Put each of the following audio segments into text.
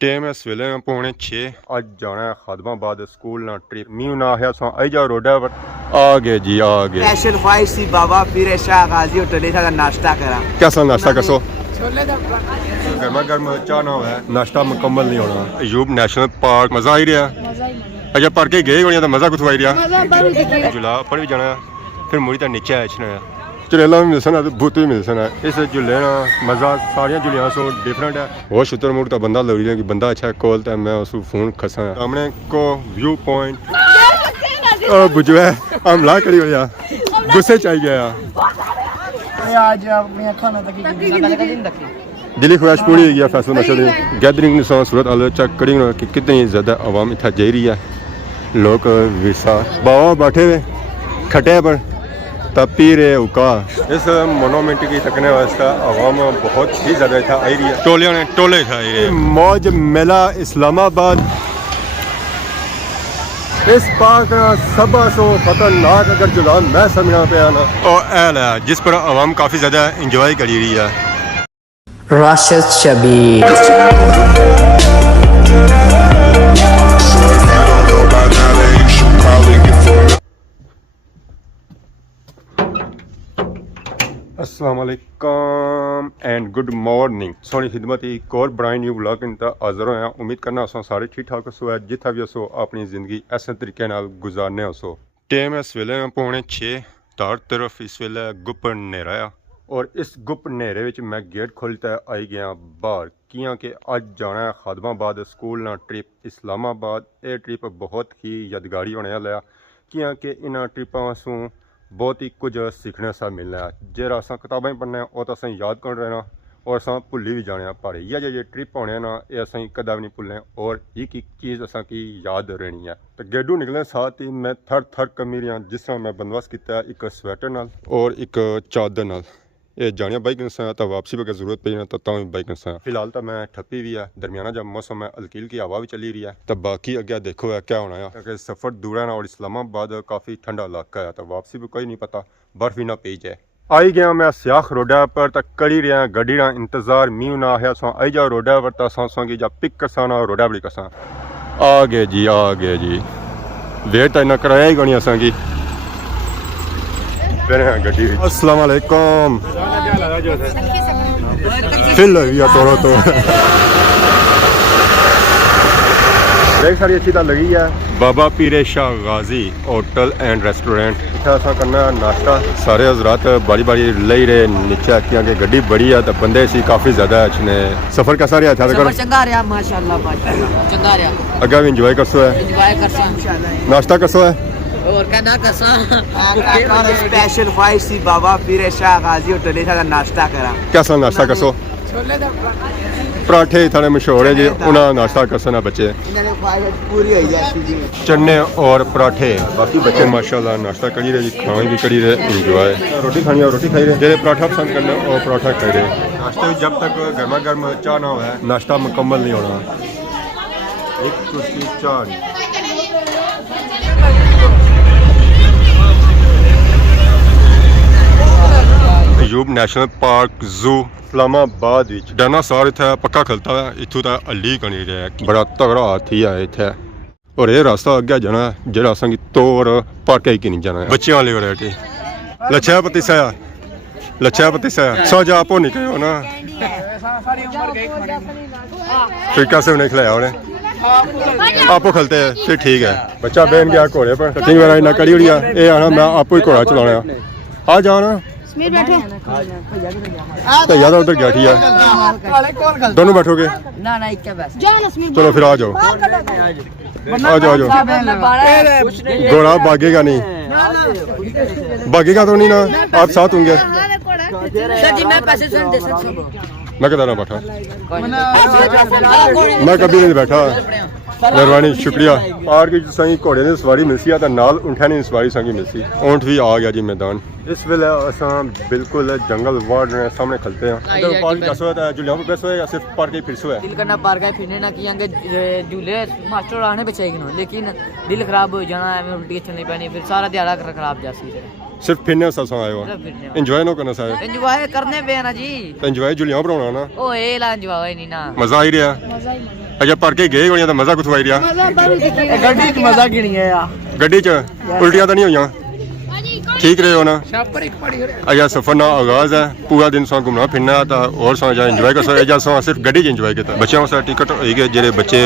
Time है सवेले पौने 6। अज जाना है खादमाबाद स्कूल ना ट्रिप मीह ना आया सो आई जाओ रोडा पर आ गए जी आ गए। स्पेशल ख्वाहिश सी बाबा पीर शाह गाजी होटल का नाश्ता करा। कैसा नाश्ता कसो? गर्मा गर्म चाह ना है नाश्ता मुकम्मल नहीं होना। अयूब नेशनल पार्क मजा आई रहा। अच्छा पढ़ के गए होनी तो मजा कुछ आई रहा। झूला पर भी जाना फिर मुड़ी तो नीचे आना झूलेला भी मिल सकना भूत भी मिल सकना। इस झूले ना मजा सारिया झूलिया सो डिफरेंट है। बहुत शुतर मुड़ तो बंदा लग रही है कि बंदा अच्छा कॉल तो मैं उस फोन खसा सामने को व्यू पॉइंट बुझो है हमला करी हो जा गुस्से चाहिए गया आज अपनी अखा में दिल्ली ख्वाहिश पूरी हुई है। फैसल मशहूर गैदरिंग सूरत हाल चेक करी कि कितनी ज़्यादा आवाम इतना जा रही है। लोग विसा बाबा बैठे हुए खटे पर तब पी रहे उका। इस मोनोमेंट की तकने वास्ते आवाम बहुत ही ज़्यादा इतना आई रही है। टोलियों ने टोले था मौज मेला इस्लामाबाद। इस पार्क सब सो खतरनाक अगर जुलान मैं समझना पे आना और एल है जिस पर आवाम काफ़ी ज़्यादा इंजॉय करी रही है। राशिद शबीर अस्सलामुअलैकुम एंड गुड मॉर्निंग। सोनी खिदमत एक और ब्रांड न्यू ब्लॉग इन हाजिर होया। उम्मीद करना अस सारे ठीक ठाक सो है जिथा भी असो अपनी जिंदगी ऐसे तरीके नाल गुजारने असो। टाइम है सवेले पौने 6। चार तरफ इस वेले गुप नेरा आ और इस गुप नेरे विच मैं गेट खोलता आई गया बाहर किया कि अज जाना है खादमाबाद स्कूल ना ट्रिप इस्लामाबाद। ये ट्रिप बहुत ही यादगारी होने वाला किया कि इन्होंने ट्रिपों वासों बहुत ही कुछ सीखने सा मिलना है। जो अस किताबें पढ़ने वो तो असं याद कर रहे और अस भुली भी जाने पर इे जो ट्रिप होने ना ये असं कदा भी नहीं भुलने और एक चीज़ असा की याद रहनी है। तो गेडू निकलने साथ ही मैं थर थर कमी रहा जिस तरह मैं बंदोबस्त किया एक स्वेटर नाल और एक चादर नाल। ये जानिया बाइक नसा तो वापसी पर जरूरत पई ना तो बाइक नसा। फिलहाल तो मैं ठप्पी भी है दरमियाना जब मौसम है हल्की हल्की हवा भी चली रही है। तो बाकी अगे देखो है क्या होना है क्योंकि सफ़र दूर है ना और इस्लामाबाद काफ़ी ठंडा इलाका है तो वापसी भी कोई नहीं पता बर्फ ही ना पी जाए। आई गया मैं सियाख रोडा पर तक कड़ी रहा गड्डी का इंतजार मीह ना आया सो आई जाओ रोडा पर तो की जब पिक करसा ना रोडा बड़ी कसा आ गए जी आ गए जी। वेट तो इन्ना कराया ही कोनी असा की गड्डी। अस्सलाम वालेकुम फिल तोड़ो तो एक सारी अच्छी तो लगी है। बाबा पीर शाह गाजी होटल एंड रेस्टोरेंट इतना असा करना नाश्ता। सारे हजरात बारी बारी ले रहे नीचे आखियां कि गड्डी बड़ी है तो बंदे सी काफ़ी ज़्यादा अच्छे। सफ़र कैसा रहा था? चंगा रहा माशाल्लाह चंगा रहा। अगर भी इंजॉय करसो है नाश्ता करसो है और कहना कसा स्पेशल ख्वाहिश सी बाबा पीर शाह गाजी होटल का नाश्ता करा। कैसा नाश्ता कसो? पराठे थाने मशहूर है जी उन्हें नाश्ता करना बच्चे पूरी हो जाती जी चने और पराठे। बाकी बच्चे माशाल्लाह नाश्ता करी रहे जी खाने भी करी रहे इंजॉय। रोटी खानी और रोटी खाई रहे जो पराठा पसंद करना और पराठा खाई रहे। नाश्ते में जब तक गर्मा गर्म चाह ना हो नाश्ता मुकम्मल नहीं होना। एक कुर्सी चाह नहीं। अयूब नेशनल पार्क जू इस्लामाबाद डायनासोर इतना पक्का खलता है इतों तो अली कनी रहा बड़ा तगड़ा हाथी है इतने और ये रास्ता अगे जाना जो असा तौर पाके की नहीं जाना। बच्चों वाली वैरायटी लच्छा पतीसा सो जा आपो नहीं कहो ना फिर कैसे नहीं खिलाया उन्हें आपो खलते हैं फिर ठीक है। बच्चा बहन गया घोड़े पर कटिंग वगैरह ना करी हुई है ये आना मैं आपो ही घोड़ा चलाना आ जाओ ना तो याद उधर गया ठीक है दोनों बैठोगे चलो फिर आ जाओ आ जाओ घोड़ा भागेगा नहीं भागेगा तो नहीं ना आप साथ होंगे। मैं कदा ना बैठा मैं कभी नहीं बैठा मेहरबानी शुक्रिया। पार्क सही घोड़े की सवारी मिलती है तो नाल ऊँठा की सवारी संगी मिलती। ऊँट भी आ गया जी मैदान। इस वेले अस बिल्कुल जंगल वार्ड सामने खलते हैं। पार्क कैसे होता है झूलियों पर पैसे या सिर्फ पार्क ही फिरसो है? दिल करना पार्क है फिरने ना किया झूले मास्टर आने बचाएगी लेकिन दिल खराब हो जाना है उल्टी चलनी पैनी फिर सारा दिहाड़ा खराब जाती है। सिर्फ फिरने सा आए हो एंजॉय नो करना सा एंजॉय करने पे ना जी एंजॉय झूलियां बनाना ना ओ ए ला एंजॉय नहीं ना मजा आई रहा अच्छा भर के गए होने तो मजा कुछ आई रहा ਗੱਡੀ 'ਚ ਮਜ਼ਾ ਗਿਣੀਏ ਆ गड्डी च उल्टियां तो नहीं हुई ठीक रहे हो ना अच्छा सफर ना आगाज है पूरा दिन सौ घूमना फिरना तो और सौ जा इंजॉय कर सकते सौ सिर्फ गड्डी च इंजॉय किया बच्चों वास्ते टिकट होई गए जेह्ड़े बच्चे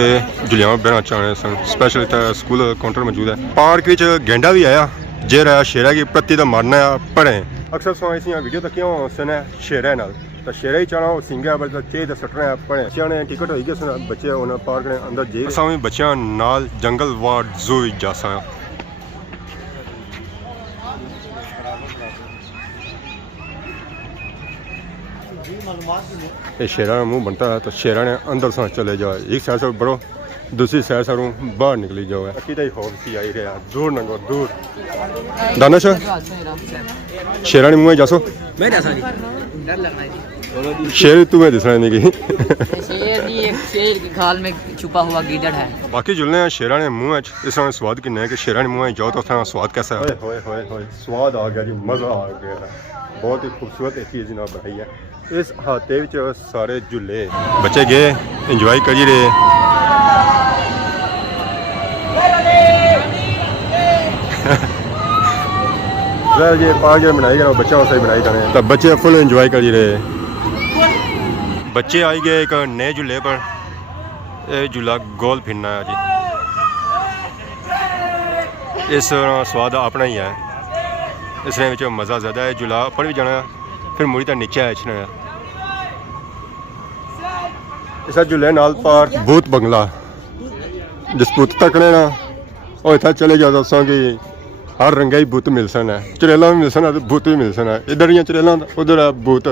जुलियां बहना चाहने सन स्पेशल इत्थे स्कूल काउंटर मौजूद है पार्क विच गेंडा भी आया जे रहा शेरा की प्रति तो मारना पड़े अक्सर सौ ऐसी वीडियो तक क्यों सुने शेरा नाल तो शेरा ही चाहना सिंगा बल चे तो सटना पड़े बच्चों ने टिकट होई गए सन बच्चे उन्हें पार्क ने अंदर जे असां भी बच्चों नाल जंगल वार्ड जू जा सा ये शेरा का मुंह बनता है तो शेरा ने अंदर से चले जाओ एक साइड से बढ़ो दूसरी साइड से बाहर निकली जाओ ही होप सी आई रहा दूर नंगो दूर दानिश शेरा ने मुंह जासो मैं जा जी डर लगना है शेर तुम्हें दिसना नहीं की शेर जी एक शेर की खाल में छुपा हुआ गीदड़ है बाकी जुलने हैं शेरा ने मुंह इस तरह स्वाद किन्ने है कि शेरा ने मुंह जाओ तो उस तरह स्वाद कैसा है होए होए होए स्वाद आ गया जी मज़ा आ गया बहुत ही खूबसूरत एक चीज़ जनाब बनाई है इस हाते विच सारे झूले बच्चे गए इंजॉय करी रहे ये पार्क जो बनाई गए बच्चों वास्ते बनाई जाने तो बच्चे फुल इंजॉय करी रहे बच्चे आई गए एक नए झूले पर ये झूला गोल फिरना है जी इस स्वाद अपना ही है इसने विच मज़ा ज़्यादा है झूला ऊपर भी जाना फिर मुड़ी तो नीचे आछना है इस झूले नाल पार भूत बंगला जिस भूत तकने ना और इतना चले जाओ दसा कि हर रंगा ही भूत मिल सन है चुड़ेला भी मिल सन है भूत भी मिल सन है इधर ही चुड़ेला उधर है भूत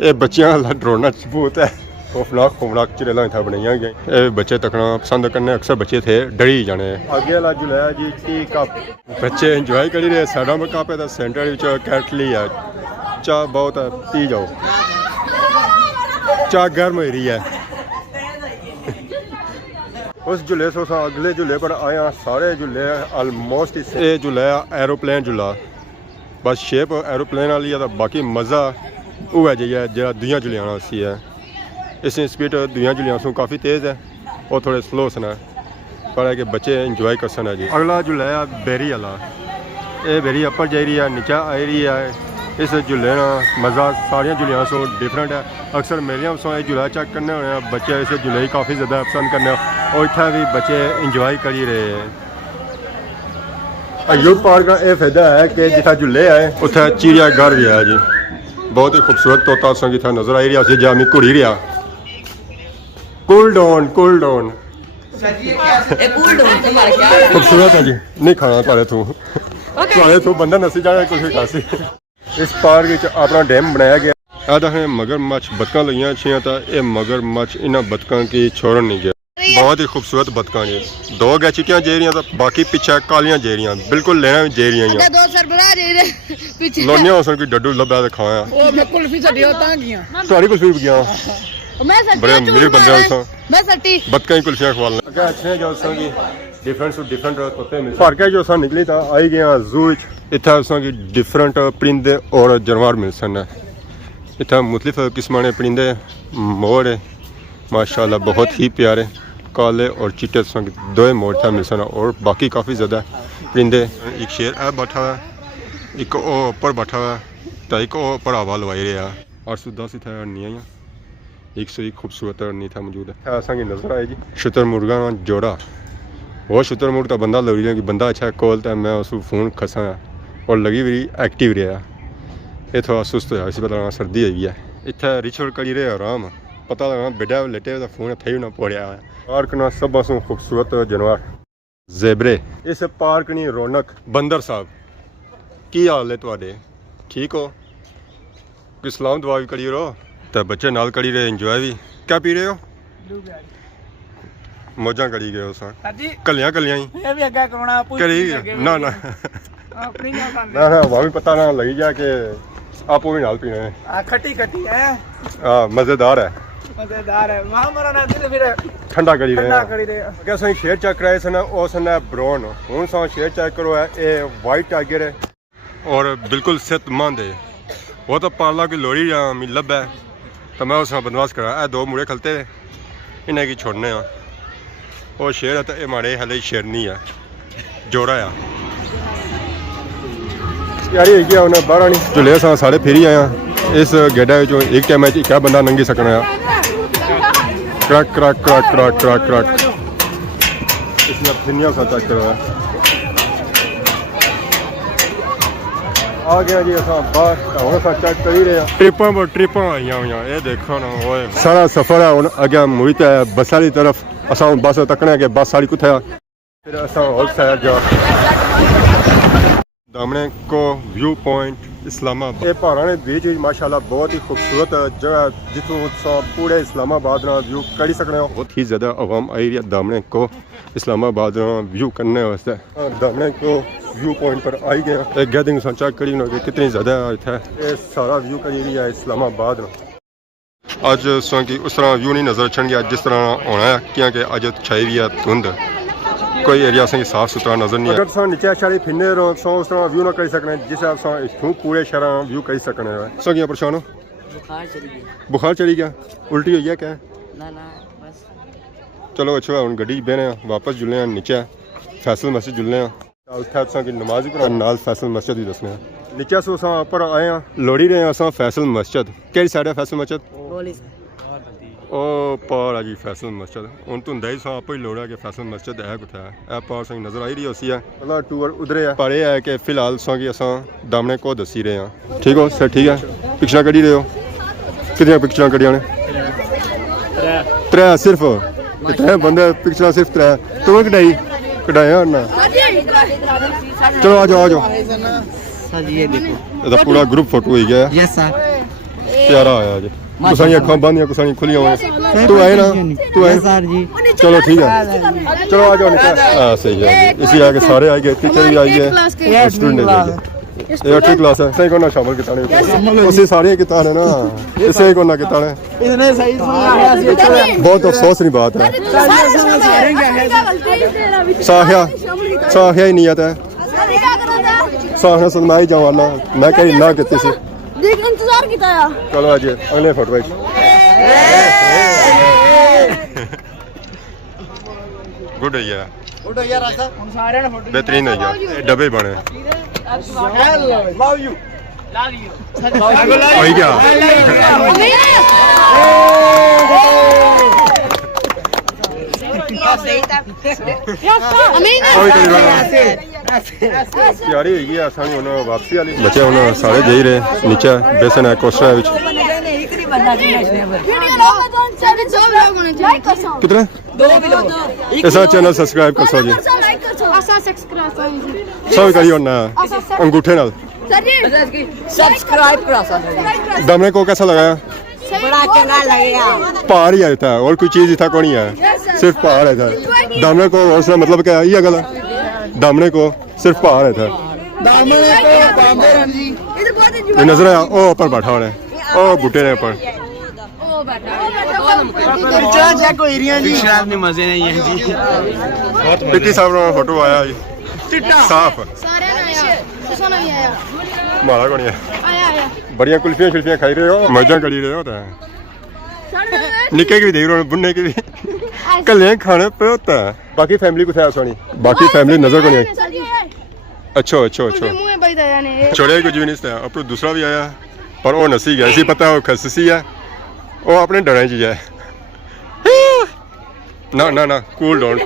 ये बच्चियां वाला डरोना भूत है खौफनाक चुड़ेला इतना बनाई गई बच्चे तकना पसंद करने अक्सर बच्चे थे डरी जाने आगे वाला झूला जी टी कप बच्चे इंजॉय करी रहे साइडा में कप है सेंटर कैटली है चाह बहुत है पी जाओ चाह गर्म हो रही है उस झूले से अगले झूले पर आया सारे झूले ऑलमोस्ट ये झूला है एरोप्लेन झूला बस शेप एरोप्लेन वाली है तो बाकी मज़ा वो है जी जो दुनिया झूलियां सी है इसकी स्पीड दुनिया झूलियां सो काफ़ी तेज़ है और थोड़े स्लो सन पर है कि बच्चे इंजॉय कर सन है जी अगला झूला है बेरी वाला ये बेरी अपर जा रही है नीचे आई रही है इस झूले ना मज़ा सारिया झूलियां सो डिफरेंट है अक्सर मेरिया सो ये झूला चेक करने होने बच्चे इस झूले ही काफ़ी ज़्यादा पसंद करने और इतना भी बच्चे इंजॉय करी रहे हैं अयूब पार्क का यह फायदा है कि जितना झूले है उत्थे चिड़ियाघर भी है जी बहुत ही खूबसूरत तोता संग इतना नजर आई रहा जामी घुड़ी रहा कूल डाउन खूबसूरत है जी नहीं खाना थारे तू बंदा नसी जाए कुछ भी खासी इस पार्क अपना डैम बनाया गया है मगरमच्छ बतका लगियां अच्छी तो यह मगरमच्छ इन्होंने बतकों की छोड़न नहीं गया बहुत ही खूबसूरत बतका जी दो गै चिट्टियां जेरियां तो बाकी पिछे कालियां जेरियां बिल्कुल लेना भी जेरियां लोनिया हो कोई डड्डू लभा तो खाया तुहारी कुल्फी भी गया बड़े अमीर बंदे बतका ही कुल्फियां खवा लेना अच्छे जो डिफरेंट तोते मिल पार्क जो निकली तो आई गए जू इतने डिफरेंट परिंदे और जानवर मिल सन इतना मुख्तलिफ किस्म के परिंदे मोर माशाल्लाह बहुत ही प्यारे काले और चिट्टे दो मोर था मिल सन और बाकी काफ़ी ज़्यादा परिंदे एक शेर है बैठा हुआ एक ऊपर बैठा हुआ तो एक ऊपर हवा लवाई रहा और सुधा सी था नहीं एक से एक खूबसूरत नहीं था मौजूद है असा नजर आए जी शुतुरमुर्गा जोड़ा वो शुतुरमुर्ग तो बंदा लग रही कि बंदा अच्छा कॉल तो मैं उस फोन खसा और लगी भी एक्टिव रहा ये थोड़ा सुस्त होया इसी पता सर्दी आई है इतना रिचुअल करी रहे आराम पता लगा बेटा लेटे तो फोन थे ही ना पड़िया है पार्क ना सब पासों खूबसूरत जानवर जेबरे इस पार्क नी रौनक बंदर साहब की हाल है तुहाडे ठीक हो कोई सलाम दुआ भी करी रहो तो बच्चे नाल करी रहे इंजॉय भी क्या पी रहे हो मौजा करी गए हो कलियां ही करी ना वहाँ भी पता ना लगी जा के आप भी नाल पीने खट्टी है मजेदार है ठंडा करी रहे कैसे शेर चेक कराए सन उस ब्राउन हूँ सा शेर चेक करो है ये वाइट टाइगर है और बिल्कुल सेहतमंद है वो तो पाला की लोड़ी मिल लब है तो मैं उस बंदोबस्त करा दो मुड़े खलते इन्हें की छोड़ने ਉਹ ਸ਼ੇਰ ਹੈ ਤੇ ਇਹ ਮਾੜੇ ਹਲੇ ਸ਼ੇਰਨੀ ਆ ਜੋੜਾ ਆ ਯਾਰੀ ਹੈਗੀ ਆ ਉਹਨਾਂ ਬਾਹਰ ਆਣੀ ਝੁੱਲੇ ਅਸਾਂ ਸਾਰੇ ਫੇਰੀ ਆਇਆ ਇਸ ਗੇੜਾ ਵਿੱਚੋਂ ਇੱਕ ਟਾਈਮ ਵਿੱਚ ਇੱਕ ਬੰਦਾ ਨੰਗੀ ਸਕਣਾ ਆ ਕਰਕ ਕਰਕ ਕਰਕ ਕਰਕ ਕਰਕ ਕਰਕ इसमें फिनिया सा चेक करो आ गया जी असा बाहर हुन असा चेक कर ही रहे ट्रिपां पर ट्रिपां आईयां हुई ये देखो ना ओए सारा सफर है हुन अगे मुड़ी ते बस वाली तरफ असा बस तकने के बस वाली कुथे फिर असा होल साइड जा दामने को व्यू पॉइंट इस्लामाबाद ये पहाड़ों ने बीच माशाल्लाह बहुत ही खूबसूरत जगह जितों पूरे इस्लामाबाद ना व्यू कर सकते हो बहुत ही ज़्यादा आवाम आई रही है दामने को इस्लामाबाद व्यू करने वास्ते दामने को व्यू पॉइंट पर आई गए एक गैदरिंग चेक करी कि कितनी ज़्यादा है ये सारा व्यू करी रही है इस्लामाबाद अज सो कि उस तरह व्यू नहीं नज़र छन गया जिस तरह होना है क्योंकि अज छाई हुई है धुंध कोई एरिया से साफ सुथरा नजर नहीं है अगर नीचे शहरी फिरने रहो सो उस तरह व्यू ना कर सकने जिस हिसाब पूरे शहर व्यू कर सकने सो क्या परेशान हो बुखार चढ़ी गया उल्टी हुई है क्या ना ना बस चलो अच्छा हम गड्डी बहने वापस जुलने नीचे फैसल मस्जिद जुलने उत्थे की नमाज भी पढ़ा नाल फैसल मस्जिद भी दसने नीचे से असां ऊपर आए हैं लोड़ी रहे हैं असां फैसल मस्जिद केड़ी साइड है फैसल मस्जिद ओ पार है जी फैसल मस्जिद हूँ धुंदा ही आप ही लोड़ा कि फैसल मस्जिद है कुछ है पार सी नजर आई रही उसी है मतलब टूर उधर है पर यह है कि फिलहाल सो कि असां दामने को दसी रहे हैं ठीक हो सर ठीक है पिक्चर कढ़ी रहे हो कितनी पिक्चर कढ़िया ने त्रै सिर्फ त्रै बंदे पिक्चर सिर्फ त्रै तुम्हें कढ़ाई कढ़ाया ना चलो आ जाओ सर ये देखो ਇਹਦਾ पूरा ग्रुप फोटो हो गया यस सर प्यारा आया जी कुछ अखा बंद कुछ खुली तू आए ना तू आए सर जी चलो ठीक है चलो आ जाओ निकल हाँ सही है इसी आके सारे आ गए टीचर भी आई गए स्टूडेंट भी आई गए ये अच्छी क्लास है सही को ना शामिल किता ने उसी सारे किता ने ना इसे को ना किता ने इसने सही समझाया सी अच्छा बहुत अफसोस की बात है साहिया साहिया ही नियत है साहिया सलमाई जवाना मैं कहीं ना कहती सी देख इंतजार किया है चलो आज अगले फोटो भाई गुड है यार रास्ता हम सारे ने फोटो बेहतरीन है यार डब्बे बने लव यू वही क्या तैयारी होगी आसानी होना वापसी वाली बच्चे होना सारे जा ही रहे नीचे बेसन है कोस्टर है कितना ऐसा चैनल सब्सक्राइब कर सो जी सब करियो ना अंगूठे नाल सब्सक्राइब करा दामने को कैसा लगाया बड़ा चंगा लगेगा पहाड़ ही था और कोई चीज था कौन है सिर्फ पहाड़ है था दामने को उसका मतलब क्या है ये गल दामने को सिर्फ पहाड़ है था ये नजर आया ओ ऊपर बैठा हुआ है ओ बूटे ने ऊपर मजे नहीं है जी पिट्टी साहब ने फोटो आया जी साफ मारा कौन है बढ़िया कुल्फियां शुल्फियां खाई रहे हो मजा करी रहे हो तो निके की भी देख रहे हो बुढ़ने की भी कल खाने पे होता है बाकी फैमिली को था सोनी बाकी फैमिली नजर को नहीं आई अच्छा अच्छा अच्छा छोड़े कुछ भी नहीं था अब तो दूसरा भी आया पर वो नसी गया इसी पता है वो खसी है वो अपने डरे चीज है ना ना ना कूल डाउन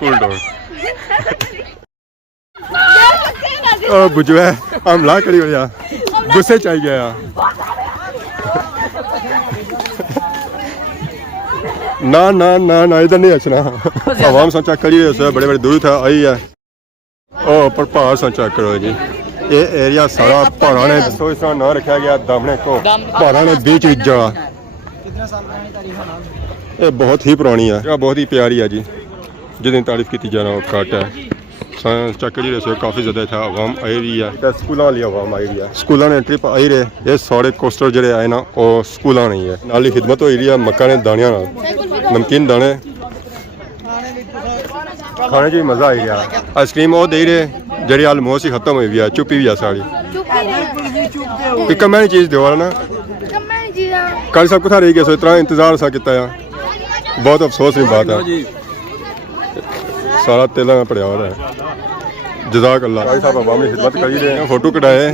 ओ बुझो है हमला करी हो यार गुस्से चाहिए गया ना ना ना ना इधर नहीं अच्छा आवाम सोचा करी रहे बड़े बड़े दूर था आई है ओ पर पहाड़ सोचा करो जी ये एरिया सारा पहाड़ा ने तो इस तरह ना रखा गया दामने को पहाड़ा ने बीच जगह ये बहुत ही पुरानी है बहुत ही प्यारी है जी जितनी तारीफ की जाना वो घट है चक्कर रहे काफ़ी ज़्यादा था आवाम आई रही है स्कूलों वाली आवाम आई रही है स्कूलों ने ट्रिप आई रहे ये सारे कोस्टर जो आए ना वो स्कूलों नहीं है नाली खिदमत हो रही है मक्का ने दानिया नमकीन दाने खाने च भी मज़ा आई रहा आइसक्रीम वो दे रहे जी आलमोस्ट ही खत्म हुई है चुप्पी भी है सारी कम्मै चीज़ दो ना कल सब कुछ रही गया सो इतना इंतजार सा किया बहुत अफसोस की बात है सारा तेलों में पड़ा हुआ है जज़ाक अल्लाह भाई साहब अवामी खिदमत कर ही रहे हैं फोटो कटाए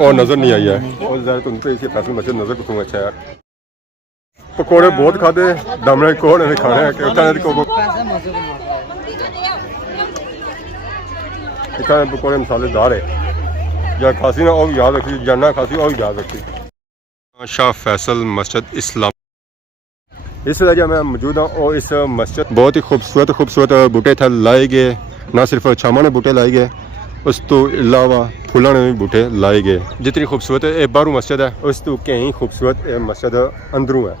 और नज़र नहीं आई है और ज़्यादा तुम पे इसी फैसल मस्जिद नज़र को अच्छा यार पकौड़े बहुत खाते दमने कोड़ ने खाने इतना पकौड़े मसालेदार है या खासी ना और याद रखी जाना खासी और याद रखी शाह फैसल मस्जिद इस्लाम इस वजह मैं मौजूद हूँ और इस मस्जिद बहुत ही खूबसूरत बूटे थे लाए गए ना सिर्फ छामा ने बूटे लाए गए उस तो अलावा फूलों ने भी बूटे लाए गए जितनी खूबसूरत ये बाहरों मस्जिद है उस तो कहीं खूबसूरत मस्जिद अंदरों है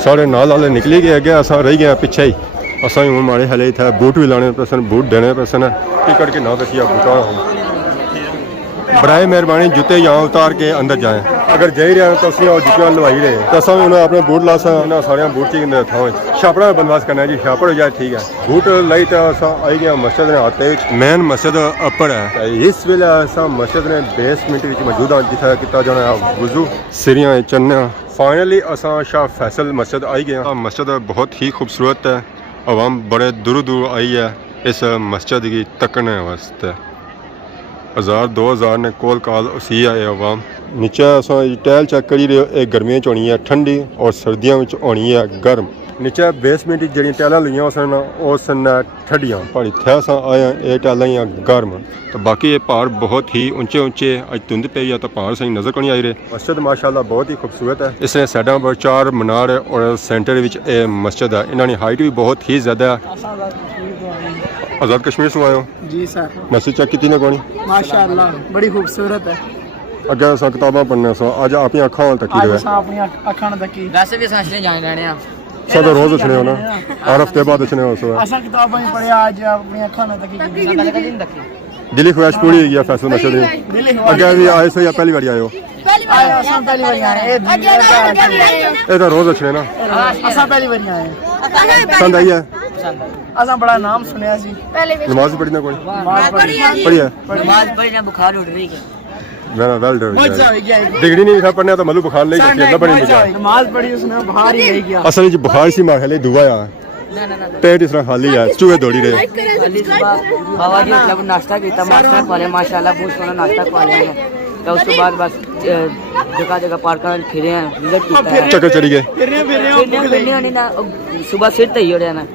साढ़े नाल वाले निकली गए अगे अस रही गए पिछे ही असा हूँ माड़े हले इतना बूट भी लाने पैसन बूट देने पैसन टिकट के ना दसिया बूटा बराए मेहरबानी जूते यहाँ उतार के अंदर जाएं अगर जा ही रहे तो असं और जुतियाँ लवाई रहे तो असं उन्हें अपने बूट ला सा सारे बूट चाहिए थां छापड़ा में बंदोबस्त करना है जी छापड़ हो जाए ठीक है बूट लाई तो अस आई गया मस्जिद ने आते मेन मस्जिद अपर है इस वेले अस मस्जिद ने बेसमेंट मौजूद हाँ जिथे किया जाना वजू सिरियाँ चन्ना फाइनली असा शाह फैसल मस्जिद आई गया मस्जिद बहुत ही खूबसूरत है अवाम बड़े दूर दूर आई है इस मस्जिद की तकने वास्ते 1000-2000 ने कोल काल उसी आए अवाम नीचे अस टैल चेक करी रहे हो गर्मियों होनी है ठंडी और सर्दियों में होनी है गर्म नीचे बेसमेंट जी टैलें लईया उस ठंडियाँ पर इतने अस आए ये टैलें ही गर्म तो बाकी ये पहाड़ बहुत ही ऊंचे अज धुंध पई है तो पहाड़ सही नज़र को नहीं आई रहे मस्जिद माशाल्लाह बहुत ही खूबसूरत है इसने साइडों पर 4 मीनार और सेंटर में मस्जिद है इन्होंने हाइट भी बहुत ही ज़्यादा है आज़ाद कश्मीर से आए हो जी सर मस्जिद चेक की कोनी माशाल्लाह बड़ी खूबसूरत है अगे अस किताबां पढ़ने अज अपनी अखां वाल तकी रहे अपनी अखां तकी वैसे भी असली जाने रहने आ सब रोज अच्छने हो ना हर हफ्ते बाद अच्छने हो सो असा किताबां ही पढ़िया आज अपनी अखां तकी दिली ख्वाहिश पूरी हुई है फैसल मस्जिद में अगे भी आए सो या पहली बार आए हो ये तो रोज अच्छने ना असा पहली बार आए पसंद आई है असा बड़ा नाम सुनया सी नमाज पढ़ी ना कोई पढ़ी है नमाज पढ़ी ना बुखार उठ रही है वेल वेल डिग्री नहीं था पढ़ने तो मलू बुखार ले सकती है बड़ी नहीं नमाज पढ़ी उसने बुखार ही रह गया असल में बुखार सी माखले दुआ यार पेट इस तरह खाली है चूहे दौड़ी रहे बाबा जी मतलब नाश्ता किया नाश्ता खा लिया माशाल्लाह बहुत सोना नाश्ता खा लिया तो उसके बाद बस जगह जगह पार्क में फिरे हैं विजिट किया है चक्कर चढ़ी गए फिरने नहीं ना सुबह सिर तई हो रहा ना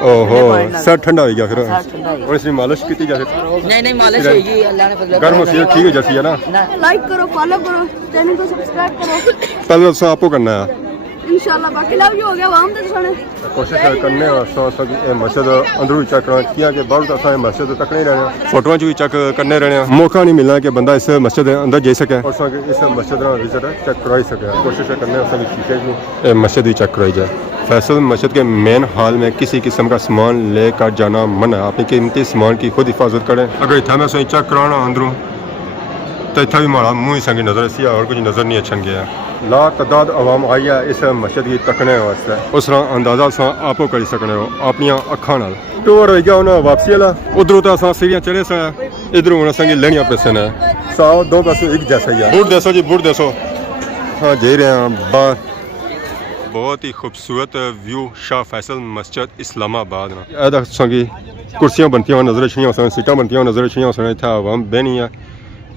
ओहो सर ठंडा हो गया फिर ठंडा और इसमें मालिश की जा नहीं मालिश होगी अल्लाह ने फजल गर्म होती है ठीक हो जाती है ना लाइक करो फॉलो करो चैनल को सब्सक्राइब करो पहले तो आपको करना है इंशाल्लाह बाकी लव यू हो गया वहां तक सुने कोशिश करने मस्जिद अंदरू चेक करना किया कि बहुत असा मस्जिद तक नहीं रहना फोटो भी चेक करने रहने मौका नहीं मिलना कि बंदा इस मस्जिद अंदर जा सके और इस मस्जिद विजिट चेक करवाई सके कोशिश करने शीशे की मस्जिद भी चेक करवाई जाए फैसल मस्जिद के मेन हॉल में किसी किस्म का सामान लेकर जाना मना है अपनी कीमती सामान की खुद हिफाजत करें अगर इतना मैं सही चेक कराना अंदरों तो इतना भी माड़ा मुँह ही संगी नजर सी और कुछ नजर नहीं अच्छा गया ला तादाद आवाम आई है इस मस्जिद की तकने वास्ते उस तरह अंदाजा अस आपो कर सकने हो अपन अखा नाल टूर हो गया उन्हें वापसी वाला उधरों तो अस सीढ़ियाँ चढ़े सा इधरों हूँ असं लेनिया पैसे ने 100-2 पैसों एक जैसा ही है बूट दसो जी बूट दसो हाँ जा रहे हैं बाहर बहुत ही खूबसूरत व्यू शाह फैसल मस्जिद इस्लामाबाद की कुर्सियाँ बनती हुई नजर अच्छी हो सीटा बनती हुई नजर अच्छी हो इतना आवाम बहनी है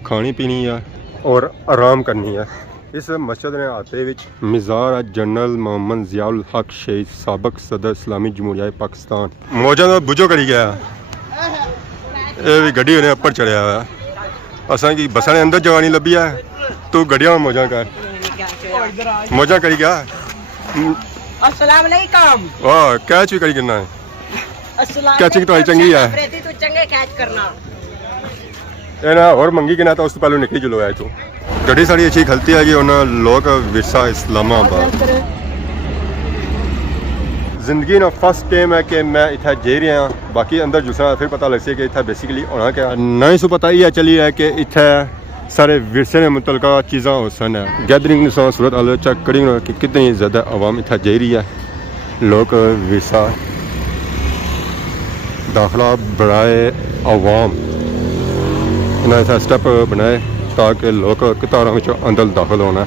खानी पीनी है और आराम करनी है इस मस्जिद ने आते विच मिज़ार जनरल मोहम्मद ज़ियाउल हक शहीद सबक सदर इस्लामी जमहूरिया पाकिस्तान मौजा का बुझो करी गया ये भी गड्डी उन्हें उपर चढ़िया हुआ असा की बसा ने अंदर जगह नहीं लभी है तू गड्डिया में मौजा कर मौजा करी गया अस्सलाम वालेकुम वाह कैच भी करी करना है कैचिंग तो चंगी है तू चंगे कैच करना ये ना और मंगी के ना तो उस पहले निकली चलो आए तो गड्डी साड़ी अच्छी खलती है कि उन्हें लोग विरसा इस्लामाबाद जिंदगी ना फर्स्ट टाइम है कि मैं इतना जा रहा बाकी अंदर जुसा फिर पता लग सी कि इतना बेसिकली होना क्या नहीं सो पता ही है चली है कि इतना सारे विरसे ने मुतलका चीज़ा हो सन है गैदरिंग सूरत हाल चेक करी कि कितनी ज़्यादा आवाम इतना जा रही है लोग विरसा दाखिला बढ़ाए आवाम इन्हें ऐसा स्टेप बनाए ताकि लोग कतारों में अंदर दाखिल होना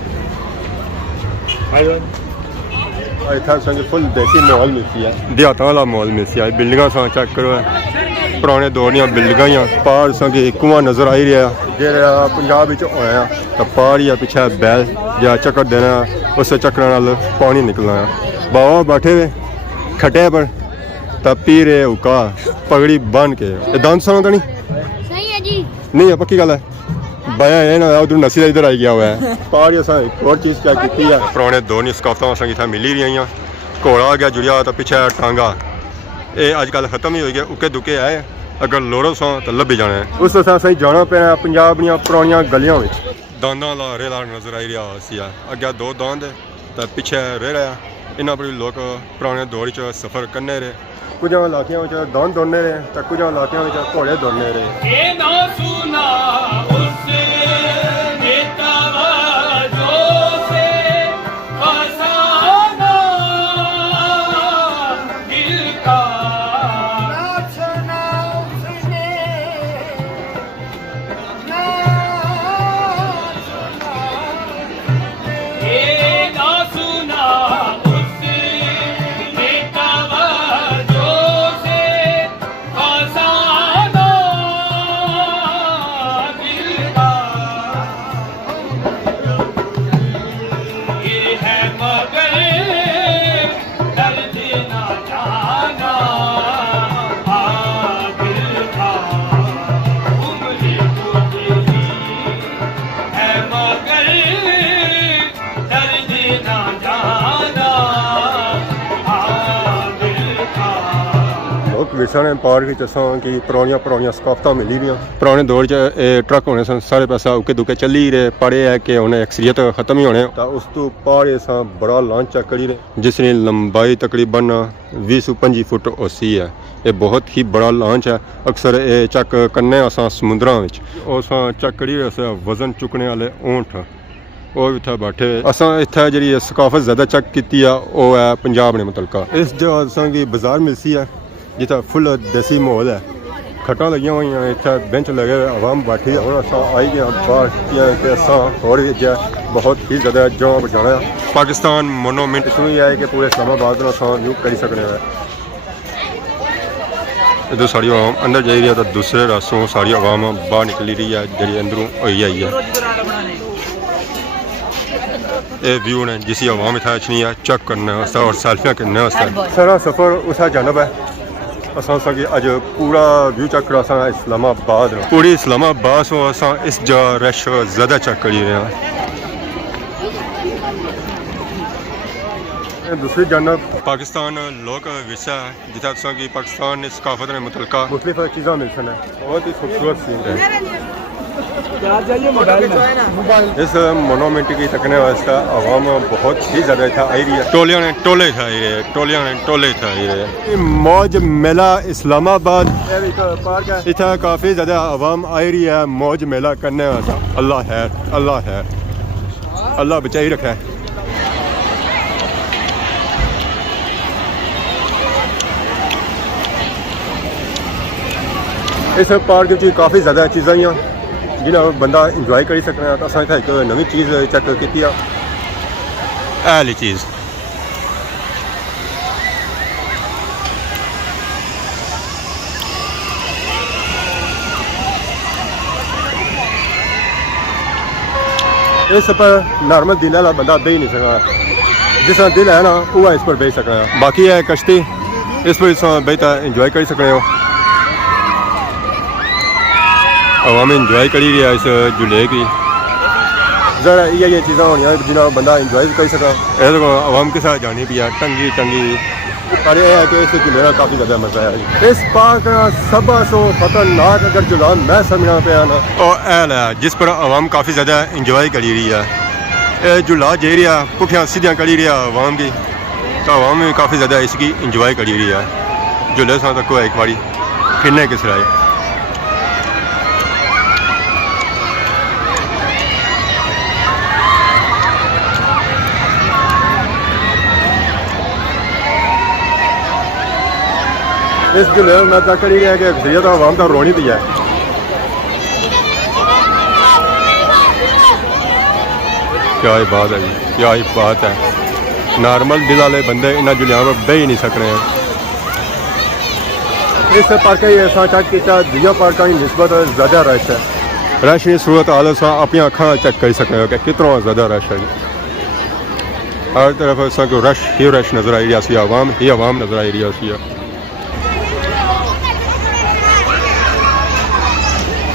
इतना संग फुल देसी माहौल मिलती है देहातों वाला माहौल मिलती है बिल्डिंग सा चेक करो पुराने दौर दी बिल्डिंगां ही पार संगे कुआं नज़र आई रहा जेड़ा पंजाब विच होया तो पार ही पिछे बैल या चक्कर देना उस चक्कर नाल पानी निकलना बाबा बैठे हुए खटे पर तब पी रहे हुक्का पगड़ी बन के दान सुना तो नहीं सही है जी नहीं है पक्की गल है बाया है ना उधर नसीला इधर आई गया हुआ है पार असा एक और चीज़ क्या की है पुराने दौर नी सकाफत असा इतना मिली रही घोड़ा आ गया जुड़िया तो पिछे टांगा ये अजकल खत्म ही हो गया उके दुके आए अगर लोड़ो सौ तो लभी जाना है उस असें जाना पैना पंजाब दियां पुरानियां गलियां विच दांदां दा रेला नज़र आई रहा सी अगे दो दांद तो पिछे रह रहा इन्हां पर लोग पुराने दौर च सफ़र करने रहे कुछ इलाकों में दांद दौड़ने रहे तो कुछ इलाकों में घोड़े दौड़ने रहे विरसा पार्क असा कि पुरानियां सकाफत मिली दी पुराने दौर च ट्रक होने सन सारे पासा उके दुके चली रहे पड़े है कि उन्हें अक्सरियत खत्म ही होने तो उस तो पार असा बड़ा लॉन्च चेक करी रहे जिसकी लंबाई तकरीबन 20-25 फुट होसी है ये बहुत ही बड़ा लॉन्च है अक्सर ये चेक करने असा समुद्रां विच असा चेक करी रहे वजन चुकने वाले ऊंट वो भी इतना बैठे असा इतना जी सकाफत ज़्यादा चेक की वो है पंजाब ने मुतलका इस जगह असा की बाजार मिलती है जितना फुल देसी माहौल है खट्टा लगी हुई इतना बेंच लगे हुए आवाम बैठी हम असा आई गए बाहर कि असा और बहुत ही ज़्यादा जगह पर जाना पाकिस्तान मोनूमेंट इसमें है कि पूरे इस्लामाबाद में असा व्यू कर सकते हैं इधर सारी आवाम अंदर जा रही है तो दूसरे रास्तों सारी आवाम बाहर निकली रही है जी अंदरों आई है ये व्यू ने जिसी आवाम इतना अच्छी है चेक करने वास्ते और सेल्फियाँ करने वास्ते सारा सफ़र उस जानब है असा अज पूरा व्यू चेक करा इस्लामाबाद पूरी इस्लामाबाद सो असा इस जगह रश ज़्यादा चेक करी रहे हैं दूसरी जानब पाकिस्तान लोक विरसा है जितना असा कि पाकिस्तान सकाफत ने मुतलका मुख्तलिफ चीज़ा मिल सकते बहुत ही खूबसूरत सीन है इस मोनूमेंट की तकने वास्ते आवाम बहुत ही ज़्यादा इतना आई रही है टोलियां ने टोले इतना आई रहे टोलियां ने टोले इतना आई रहे मौज मेला इस्लामाबाद इतना काफ़ी ज़्यादा आवाम आई रही है मौज मेला करने वास्ते अल्लाह है अल्लाह बचाई रखे इस पार्क में काफ़ी ज़्यादा चीज़ां जिन्हें बंदा इंजॉय कर सकना तो असा एक नवी चीज़ चेक की वाली चीज़ इस पर नॉर्मल दिल वाला बंदा बेही नहीं सकता जिस दिल है ना वो इस पर बेही सकता बाकी है कश्ती इस पर बेहतर इंजॉय कर सकते हो आवाम इंजॉय करी रही है इस झूले की ज़रा ये चीज़ा होनी जिन्हें बंदा इंजॉय कर सका आवाम के साथ जानी भी है टंगी पर यह है कि इस झूले का काफ़ी ज़्यादा मज़ा है इस पार्क का सब सो खतरनाक अगर झूला मैं समझना पे ना और एल है जिस पर आवाम काफ़ी ज़्यादा इंजॉय करी रही है ये झूला जे रही है पुठियाँ सीधियाँ करी रही है आवाम की तो आवाम भी काफ़ी ज़्यादा इसकी इंजॉय करी रही है झूले से तक एक बारी फिरने के सिराए इस झूले में तक करी रहा है कि अक्सरियत आवाम तो रोनी पी है क्या ही बात है जी क्या ही बात है नॉर्मल दिल वाले बंदे इन्होंने जुलिया में बह ही नहीं सकने हैं। इस पार्क असा चेक किया दूसरे पार्कों की निस्बत ज़्यादा रश है। रश की सूरत हाल अस अपन अखा चेक कर सकते हो कि कितना ज़्यादा रश है। हर तरफ असा को रश ही रश नज़र आई रहा सी, आवाम ही आवाम नज़र आई रही सी।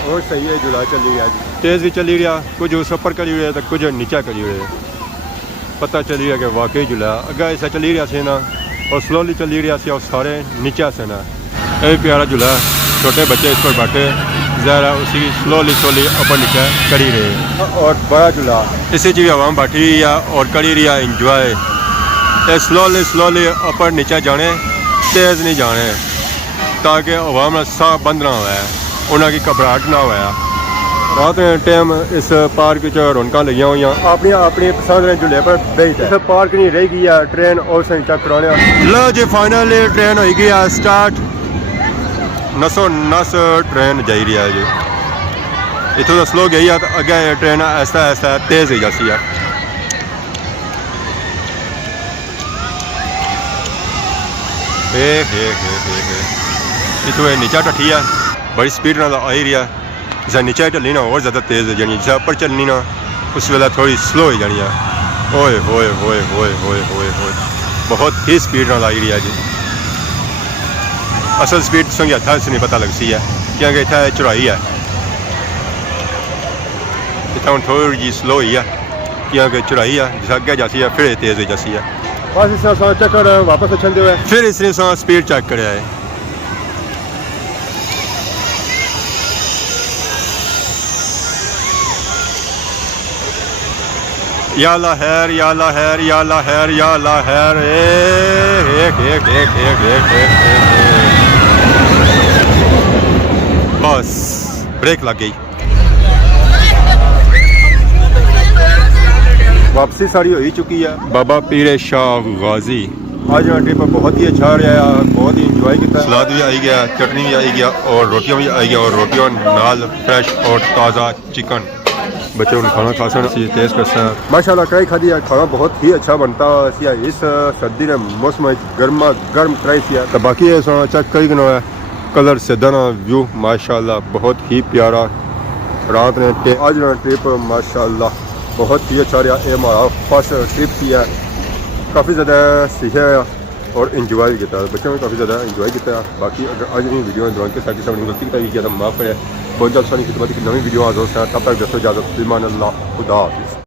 और सही है झूला चली रहा तेज़ भी चली रहा, कुछ उस ऊपर करी हुई है तो कुछ नीचा करी हुई है। पता चली रहा कि वाकई झूला अगर ऐसा चली रहा से ना और स्लोली चली रहा से और सारे नीचा से ना। ये प्यारा झूला छोटे बच्चे इस पर बैठे ज़रा उसी स्लोली ऊपर नीचे करी रहे। और बड़ा झूला इसी चीज़ आवाम बैठी रही है और करी रही है इंजॉय। स्लोली ऊपर नीचे जाने, तेज़ नहीं जाने, ताकि आवाम में साह बंद ना हुआ है, उन्होंने घबराहट ना हुआ। रात टाइम इस पार्क रौनक लगी हुई अपनी अपनी पसंद ने झूले पर बेहतर इस पार्क नहीं रह गई है। ट्रेन और चेक कराने लो जी, फाइनली ट्रेन हो गई है स्टार्ट। नसो नस ट्रेन जा रही है जी, इतों तो स्लो गई है तो अगे ट्रेन ऐसा ऐसा तेज़ ही जाती है। इतों नीचा टठी है, बड़ी स्पीड ना आ ही रही है। जैसा नीचे चलनी ना और ज़्यादा तेज़ हो जानी, जैसा ऊपर चलनी ना उस वेला थोड़ी स्लो हो जानी है। ओए होए होए होए होए होए होए बहुत ही स्पीड ना लाई रही है जी। असल स्पीड संग हथा से नहीं पता लगती है क्योंकि इतना चढ़ाई है। इतना हम थोड़ी जी स्लो ही है क्योंकि चढ़ाई है, जिस अगे जाती है फिर तेज़ हो जाती है। बस इस चेक कर वापस चलते हुए फिर इसने स्पीड चेक कर है। या लहर या लहर या लहर या लहर एक एक एक एक एक एक बस ब्रेक लग गई। वापसी सारी हो ही चुकी है। बाबा पीर शाह गाजी आज ट्रिप बहुत ही अच्छा रहा, बहुत ही इंजॉय किया। सलाद भी आई गया, चटनी भी आई गया और रोटियां भी आई गया और रोटियों नाल फ्रेश और ताज़ा चिकन। बच्चे उन खाना खा सकते टेस्ट कर सकते माशाल्लाह। कढ़ाई खादी है, खाना बहुत ही अच्छा बनता है इस सर्दी ने मौसम गर्मा गर्म कढ़ाई सी है। तो बाकी चेक कई गना है कलर से दाना व्यू माशाल्लाह बहुत ही प्यारा। रात ने आज ना ट्रिप माशाल्लाह बहुत ही अच्छा रहा। ये हमारा फर्स्ट ट्रिप की है, काफ़ी ज़्यादा सीखा और इंजॉय भी किया, बच्चों ने काफ़ी ज़्यादा इंजॉय किया। बाकी अगर आज की वीडियो में दौरान के साथ गलती की तो माफ़ करें। बहुत जल्द सारी खिदमत की नवी वीडियो आ दोस्तों, तब तक दोस्तों इजाज़त, ईमान अल्लाह, खुदा हाफिज़।